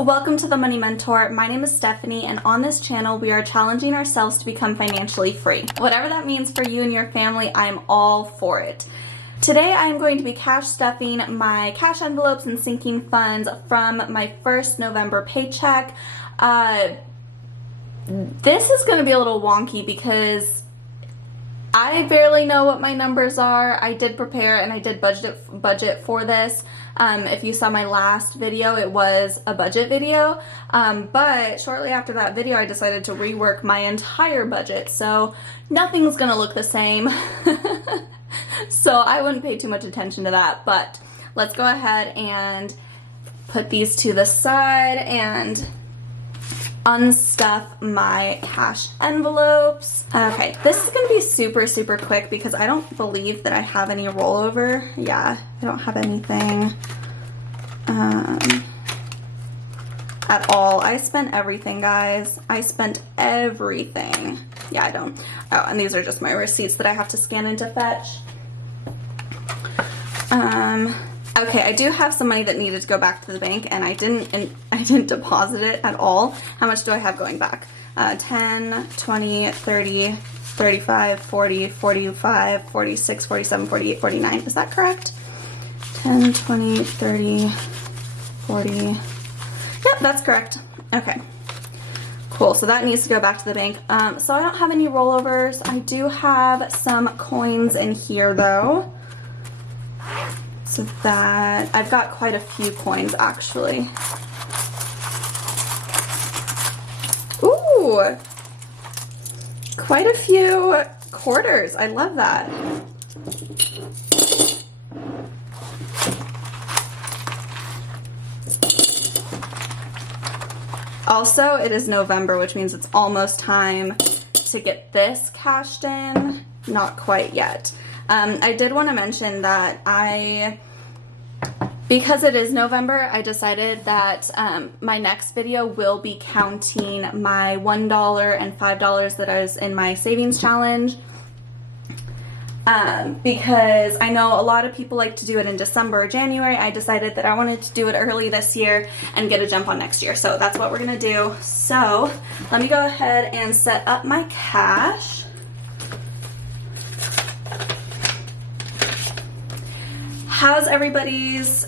welcome to The Money Mentor. My name is Stephanie, and on this channel we are challenging ourselves to become financially free. Whatever that means for you and your family, I'm all for it. Today I am going to be cash stuffing my cash envelopes and sinking funds from my first November paycheck. This is going to be a little wonky because I barely know what my numbers are. I did prepare and I did budget for this. If you saw my last video, it was a budget video, but shortly after that video I decided to rework my entire budget, so nothing's gonna look the same. So I wouldn't pay too much attention to that, but let's go ahead and put these to the side and unstuff my cash envelopes. Okay, this is gonna be super quick because I don't believe that I have any rollover. Yeah, I don't have anything at all. I spent everything, guys. I spent everything. Yeah, I don't. Oh, and these are just my receipts that I have to scan into Fetch. Okay, I do have some money that needed to go back to the bank, and I didn't deposit it at all. How much do I have going back? 10, 20, 30, 35, 40, 45, 46, 47, 48, 49. Is that correct? 10, 20, 30, 40. Yep, that's correct. Okay. Cool, so that needs to go back to the bank. So I don't have any rollovers. I do have some coins in here, though. So that, I've got quite a few coins actually. Ooh, quite a few quarters. I love that. Also, it is November, which means it's almost time to get this cashed in. Not quite yet. I did want to mention that because it is November, I decided that my next video will be counting my $1 and $5 that I was in my savings challenge. Because I know a lot of people like to do it in December or January. I decided that I wanted to do it early this year and get a jump on next year. So that's what we're going to do. So let me go ahead and set up my cash. How's everybody's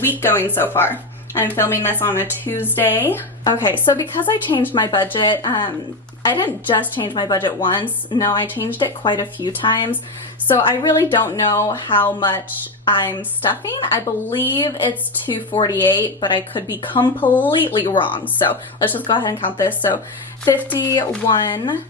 week going so far? I'm filming this on a Tuesday. Okay, so because I changed my budget, I didn't just change my budget once. No, I changed it quite a few times. So I really don't know how much I'm stuffing. I believe it's $248, but I could be completely wrong. So let's just go ahead and count this. So 51,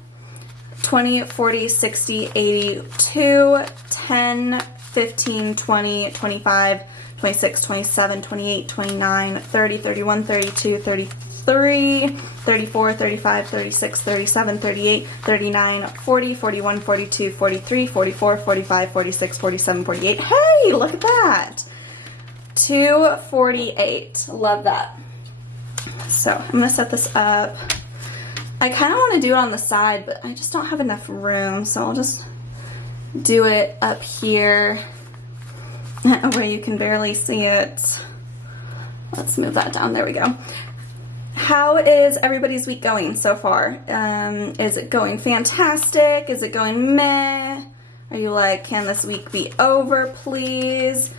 20, 40, 60, 82, 10, 15, 20, 25, 26, 27, 28, 29, 30, 31, 32, 33, 34, 35, 36, 37, 38, 39, 40, 41, 42, 43, 44, 45, 46, 47, 48. Hey, look at that. 248. Love that. So I'm going to set this up. I kind of want to do it on the side, but I just don't have enough room, so I'll just do it up here where you can barely see it. Let's move that down. There we go. How is everybody's week going so far? Is it going fantastic? Is it going meh? Are you like, can this week be over, please?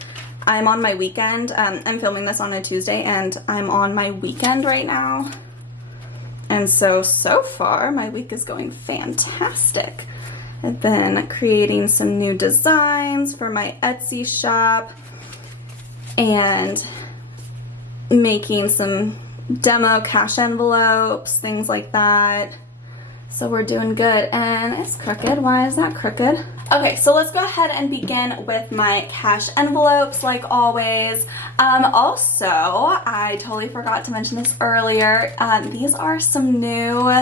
I'm on my weekend. I'm filming this on a Tuesday, and I'm on my weekend right now. And so far, my week is going fantastic. I've been creating some new designs for my Etsy shop and making some demo cash envelopes, things like that. So we're doing good. And it's crooked. Why is that crooked? Okay, so let's go ahead and begin with my cash envelopes like always. Also, I totally forgot to mention this earlier. These are some new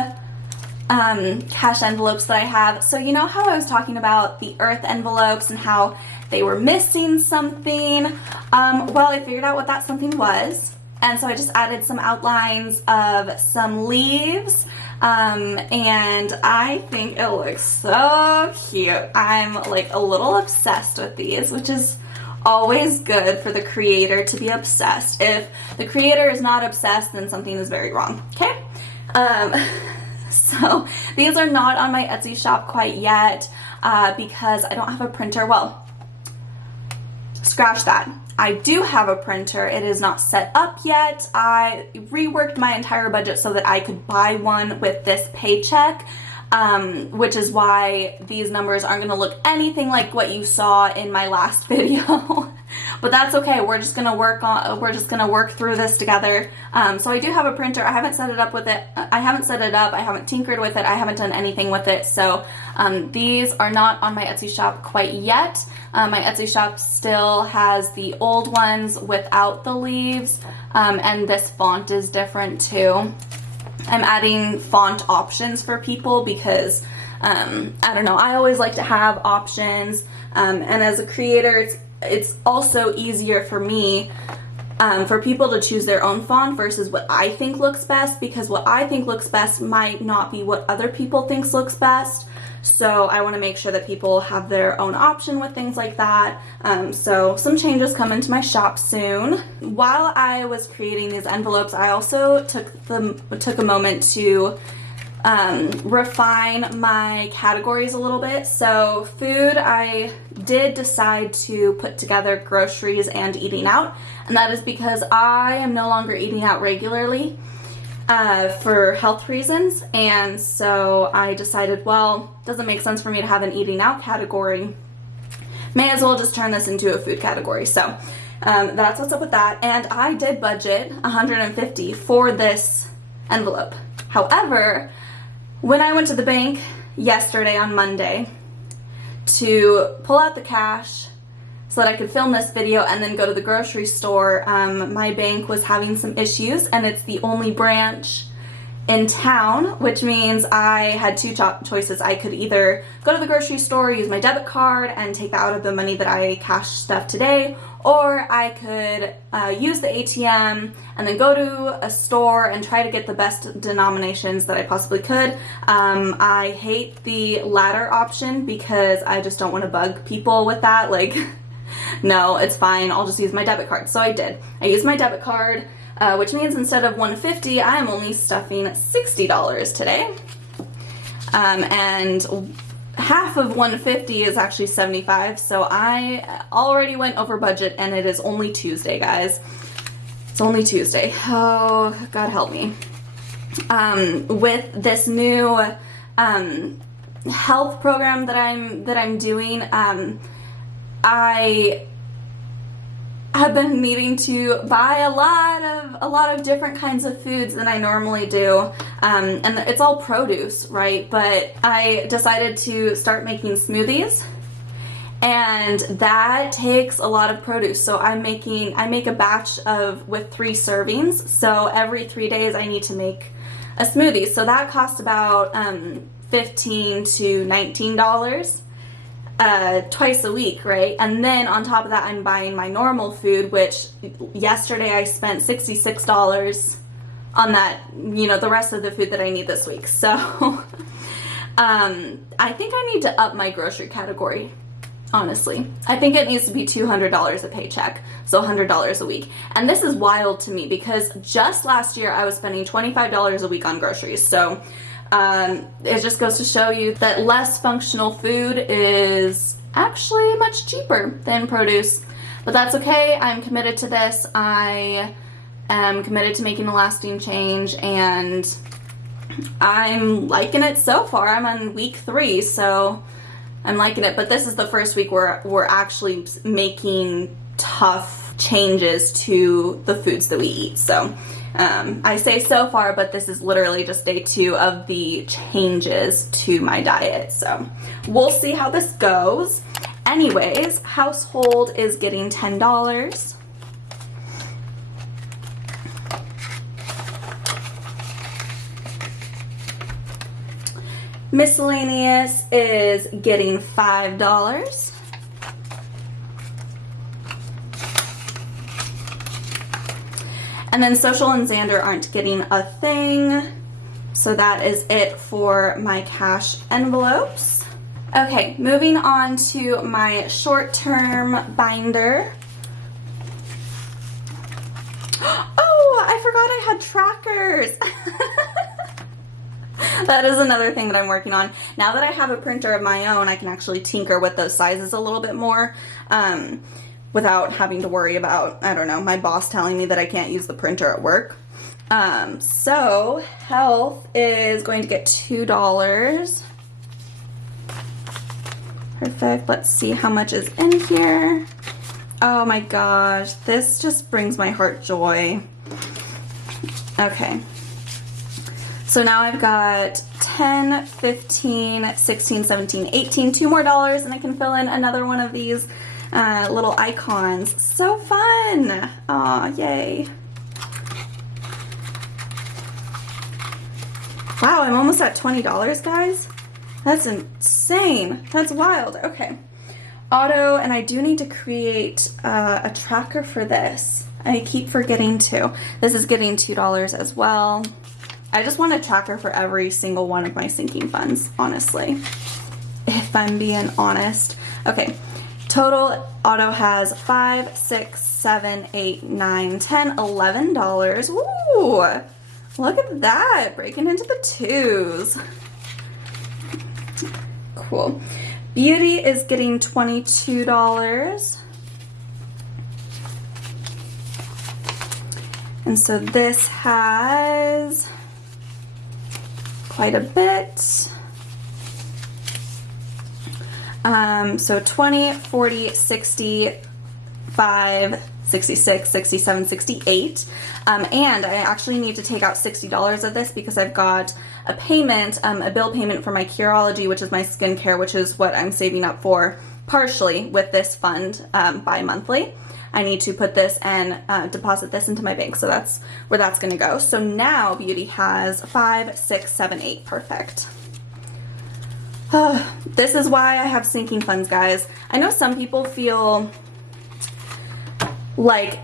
cash envelopes that I have. So you know how I was talking about the earth envelopes and how they were missing something? Well, I figured out what that something was, and so I just added some outlines of some leaves, and I think it looks so cute. I'm like a little obsessed with these, which is always good for the creator to be obsessed. If the creator is not obsessed, then something is very wrong, okay? So these are not on my Etsy shop quite yet because I don't have a printer. Well, scratch that. I do have a printer. It is not set up yet. I reworked my entire budget so that I could buy one with this Paycheck, which is why these numbers aren't going to look anything like what you saw in my last video. But that's okay. We're just going to work through this together. So I do have a printer. I haven't set it up with it. I haven't set it up. I haven't tinkered with it. I haven't done anything with it. So these are not on my Etsy shop quite yet. My Etsy shop still has the old ones without the leaves, and this font is different too. I'm adding font options for people because, I don't know, I always like to have options, and as a creator, it's also easier for me for people to choose their own font versus what I think looks best, because what I think looks best might not be what other people think looks best. So I want to make sure that people have their own option with things like that. So some changes come into my shop soon. While I was creating these envelopes, I also took a moment to refine my categories a little bit. So food, I did decide to put together groceries and eating out, and that is because I am no longer eating out regularly for health reasons, and so I decided, well, it doesn't make sense for me to have an eating out category. May as well just turn this into a food category. So that's what's up with that, and I did budget $150 for this envelope. However, when I went to the bank yesterday on Monday to pull out the cash so that I could film this video and then go to the grocery store, my bank was having some issues, and it's the only branch in town, which means I had two choices. I could either go to the grocery store, use my debit card, and take out of the money that I cash stuff today, or I could use the ATM and then go to a store and try to get the best denominations that I possibly could. I hate the latter option because I just don't want to bug people with that. Like, no, it's fine, I'll just use my debit card. So I did. I used my debit card, which means instead of $150, I am only stuffing $60 today. And half of $150 is actually $75, so I already went over budget, and it is only Tuesday, guys. It's only Tuesday. Oh, God help me. With this new health program that I'm doing, I have been needing to buy a lot of different kinds of foods than I normally do, and it's all produce, right? But I decided to start making smoothies, and that takes a lot of produce. So I make a batch with 3 servings. So every 3 days I need to make a smoothie. So that costs about $15 to $19. Twice a week, right? And then on top of that, I'm buying my normal food, which yesterday I spent $66 on that, you know, the rest of the food that I need this week. So I think I need to up my grocery category, honestly. I think it needs to be $200 a paycheck, so $100 a week. And this is wild to me because just last year I was spending $25 a week on groceries. So it just goes to show you that less functional food is actually much cheaper than produce. But that's okay. I'm committed to this. I am committed to making a lasting change, and I'm liking it so far. I'm on week 3, so I'm liking it. But this is the first week where we're actually making tough changes to the foods that we eat. So I say so far, but this is literally just day 2 of the changes to my diet. So we'll see how this goes. Anyways, household is getting $10. Miscellaneous is getting $5. And then Social and Xander aren't getting a thing. So that is it for my cash envelopes. Okay, moving on to my short-term binder. Oh, I forgot I had trackers. That is another thing that I'm working on. Now that I have a printer of my own, I can actually tinker with those sizes a little bit more without having to worry about, I don't know, my boss telling me that I can't use the printer at work. So health is going to get $2. Perfect. Let's see how much is in here. Oh my gosh, this just brings my heart joy. Okay. So now I've got 10, 15, 16, 17, 18, $2 more, and I can fill in another one of these little icons. So fun. Aw, yay. Wow, I'm almost at $20, guys. That's insane. That's wild. Okay. Auto, and I do need to create a tracker for this. I keep forgetting to. This is getting $2 as well. I just want a tracker for every single one of my sinking funds, honestly, if I'm being honest. Okay, total auto has $5, $6, $7, $8, $9, $10, $11. Ooh, look at that, breaking into the twos. Cool. Beauty is getting $22. And so this has quite a bit. So 20, 40, 65, 66, 67, 68. And I actually need to take out $60 of this because I've got a payment, a bill payment for my Curology, which is my skincare, which is what I'm saving up for partially with this fund bi-monthly. I need to put this and deposit this into my bank, so that's where that's gonna go. So now Beauty has 5, 6, 7, 8, perfect. This is why I have sinking funds, guys. I know some people feel like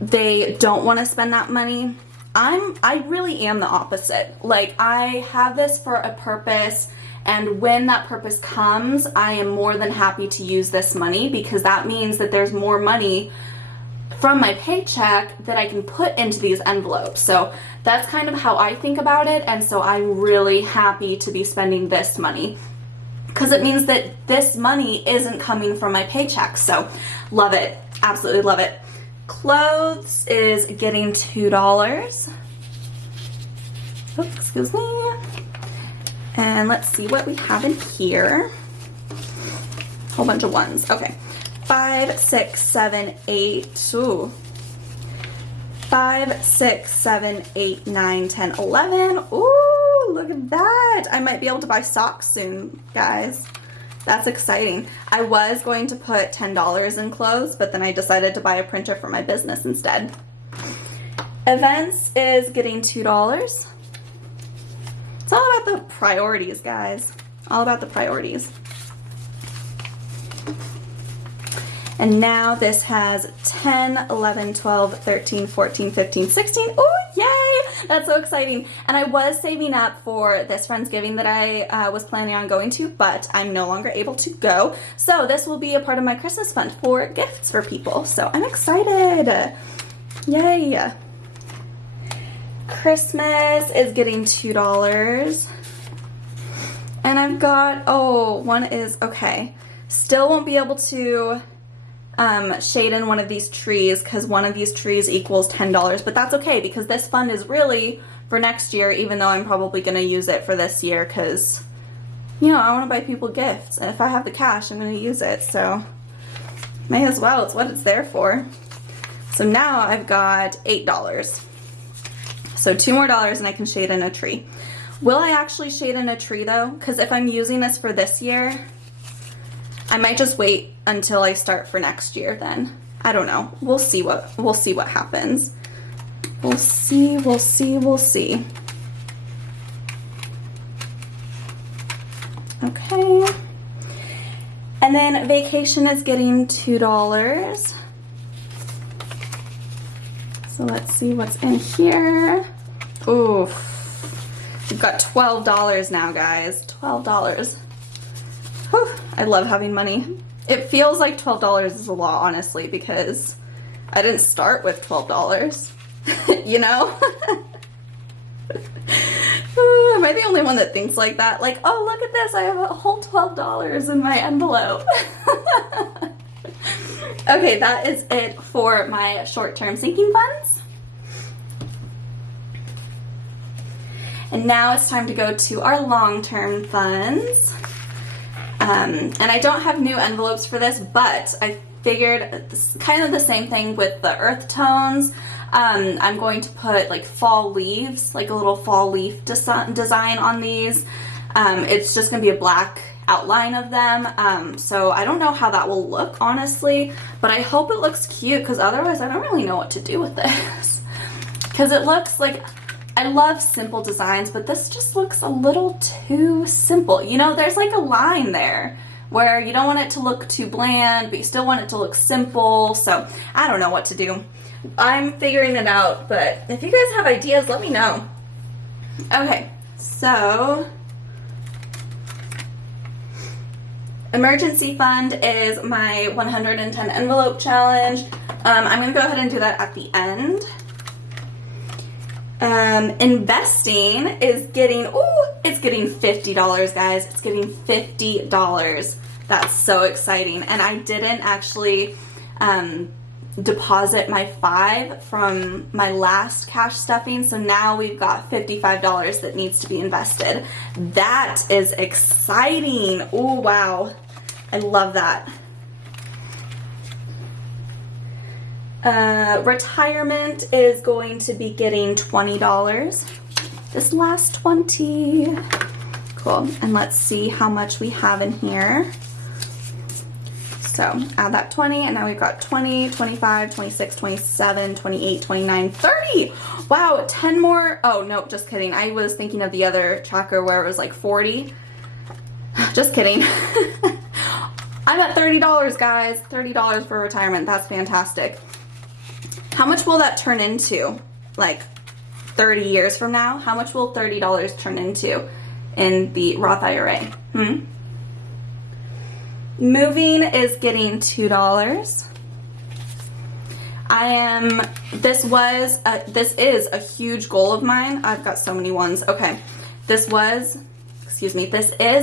they don't want to spend that money. I really am the opposite. Like, I have this for a purpose, and when that purpose comes, I am more than happy to use this money because that means that there's more money from my paycheck that I can put into these envelopes. So that's kind of how I think about it, and so I'm really happy to be spending this money because it means that this money isn't coming from my paycheck. So love it, absolutely love it. Clothes is getting $2. Oh, excuse me. And let's see what we have in here. Whole bunch of ones. Okay. 5, 6, 7, 8. Ooh. 5, 6, 7, 8, 9, 10, 11. Ooh, look at that. I might be able to buy socks soon, guys. That's exciting. I was going to put $10 in clothes, but then I decided to buy a printer for my business instead. Events is getting $2. It's all about the priorities, guys. All about the priorities. And now this has 10, 11, 12, 13, 14, 15, 16. Oh, yay! That's so exciting. And I was saving up for this Friendsgiving that I was planning on going to, but I'm no longer able to go. So this will be a part of my Christmas fund for gifts for people. So I'm excited. Yay. Christmas is getting $2. And I've got, oh, one is, okay. Still won't be able to shade in one of these trees because one of these trees equals $10, but that's okay because this fund is really for next year, even though I'm probably going to use it for this year because, you know, I want to buy people gifts, and if I have the cash, I'm going to use it, so may as well. It's what it's there for. So now I've got $8. So $2 more and I can shade in a tree. Will I actually shade in a tree though? Because if I'm using this for this year, I might just wait until I start for next year then. I don't know. We'll see what happens. We'll see. Okay. And then vacation is getting $2. So let's see what's in here. Ooh. We've got $12 now, guys. $12. Whew. I love having money. It feels like $12 is a lot, honestly, because I didn't start with $12, you know? Am I the only one that thinks like that? Like, oh, look at this, I have a whole $12 in my envelope. Okay, that is it for my short-term sinking funds. And now it's time to go to our long-term funds. And I don't have new envelopes for this, but I figured this kind of the same thing with the earth tones. I'm going to put like fall leaves, like a little fall leaf design on these. It's just going to be a black outline of them. So I don't know how that will look, honestly, but I hope it looks cute, because otherwise I don't really know what to do with this. Because it looks like, I love simple designs, but this just looks a little too simple. You know, there's like a line there where you don't want it to look too bland, but you still want it to look simple. So I don't know what to do. I'm figuring it out, but if you guys have ideas, let me know. Okay, so emergency fund is my 110 envelope challenge. I'm gonna go ahead and do that at the end. Investing is getting, ooh, it's getting $50, guys. It's getting $50. That's so exciting. And I didn't actually deposit my $5 from my last cash stuffing, so now we've got $55 that needs to be invested. That is exciting. Oh wow, I love that. Retirement is going to be getting $20. This last 20. Cool. And let's see how much we have in here. So add that 20, and now we've got 20, 25, 26, 27, 28, 29, 30. Wow, 10 more. Oh, no, just kidding. I was thinking of the other tracker where it was like 40. Just kidding. I'm at $30, guys. $30 for retirement. That's fantastic. How much will that turn into? Like 30 years from now? How much will $30 turn into in the Roth IRA? Moving is getting $2. This is a huge goal of mine. I've got so many ones. Okay. This is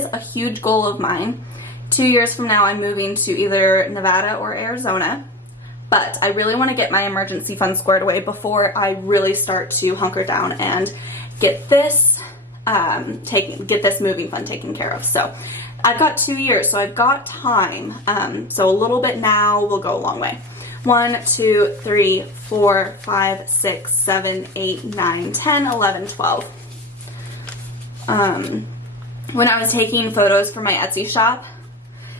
a huge goal of mine. 2 years from now, I'm moving to either Nevada or Arizona. But I really want to get my emergency fund squared away before I really start to hunker down and get this moving fund taken care of. So I've got 2 years, so I've got time. So a little bit now will go a long way. 1, 2, 3, 4, 5, 6, 7, 8, 9, 10, 11, 12. When I was taking photos for my Etsy shop,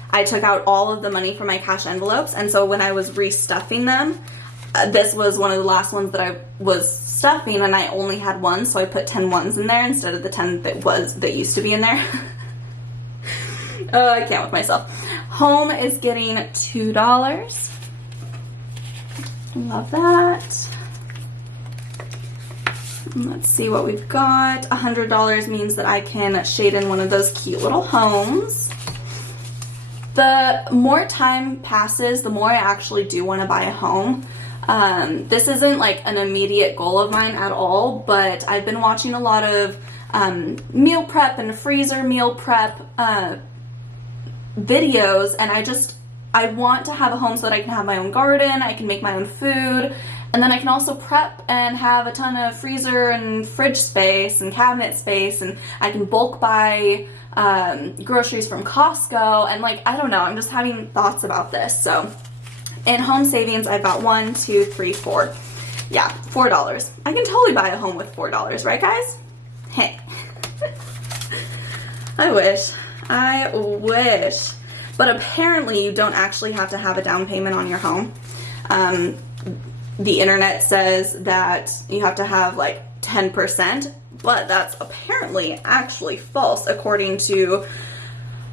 I took out all of the money from my cash envelopes, and so when I was restuffing them, this was one of the last ones that I was stuffing, and I only had one, so I put 10 ones in there instead of the 10 that used to be in there. Oh, I can't with myself. Home is getting $2. Love that. Let's see what we've got. $100 means that I can shade in one of those cute little homes. The more time passes, the more I actually do want to buy a home. This isn't like an immediate goal of mine at all, but I've been watching a lot of meal prep and freezer meal prep videos, and I want to have a home so that I can have my own garden, I can make my own food, and then I can also prep and have a ton of freezer and fridge space and cabinet space, and I can bulk buy groceries from Costco, and like, I don't know, I'm just having thoughts about this. So in home savings, I've got 1, 2, 3, 4. Yeah, $4. I can totally buy a home with $4, right guys? Hey. I wish. But apparently you don't actually have to have a down payment on your home. The internet says that you have to have like 10%, but that's apparently actually false according to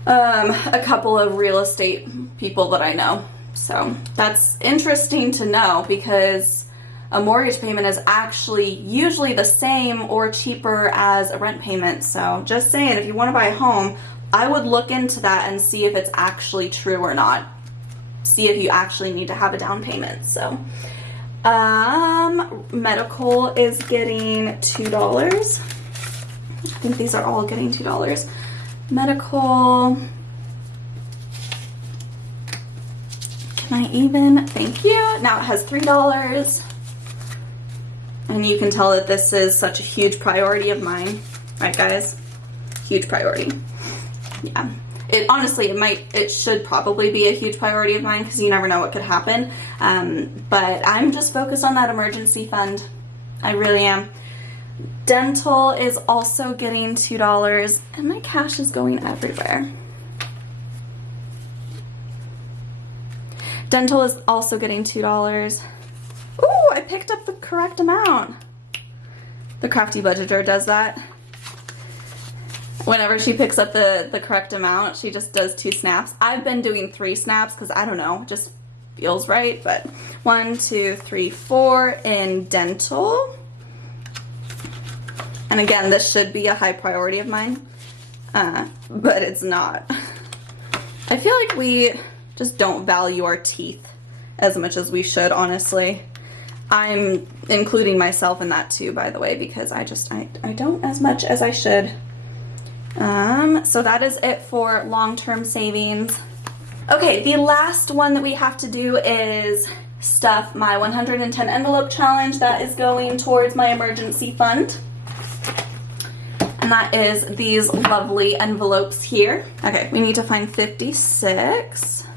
a couple of real estate people that I know. So that's interesting to know, because a mortgage payment is actually usually the same or cheaper as a rent payment. So just saying, if you want to buy a home, I would look into that and see if it's actually true or not. See if you actually need to have a down payment. So medical is getting $2. I think these are all getting $2. Medical. Can I even? Thank you. Now it has $3. And you can tell that this is such a huge priority of mine. Right, guys? Huge priority. Yeah. It honestly, it should probably be a huge priority of mine because you never know what could happen. But I'm just focused on that emergency fund. I really am. Dental is also getting $2, and my cash is going everywhere. Dental is also getting $2. Ooh, I picked up the correct amount. The crafty budgeter does that. Whenever she picks up the correct amount, she just does 2 snaps. I've been doing 3 snaps because I don't know, just feels right. But 1, 2, 3, 4 in dental. And again, this should be a high priority of mine, but it's not. I feel like we just don't value our teeth as much as we should, honestly. I'm including myself in that too, by the way, because I don't as much as I should. So that is it for long-term savings. Okay, the last one that we have to do is stuff my 110 envelope challenge. That is going towards my emergency fund. And that is these lovely envelopes here. Okay, we need to find 56.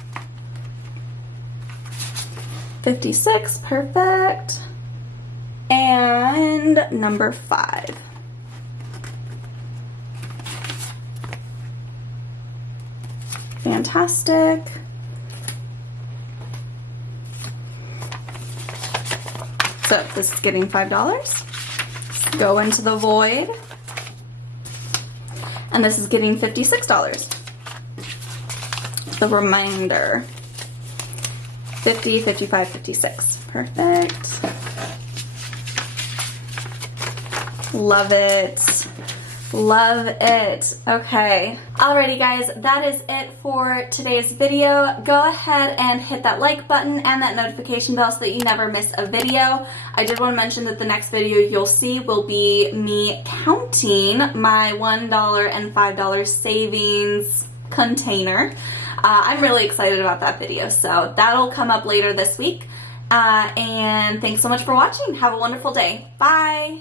56, perfect. And number 5. Fantastic. So this is getting $5. Let's go into the void. And this is getting $56. The remainder. 50, 55, 56. Perfect. Love it. Love it. Okay. Alrighty guys, that is it for today's video. Go ahead and hit that like button and that notification bell so that you never miss a video. I did want to mention that the next video you'll see will be me counting my $1 and $5 savings container. I'm really excited about that video, so that'll come up later this week. And thanks so much for watching. Have a wonderful day. Bye!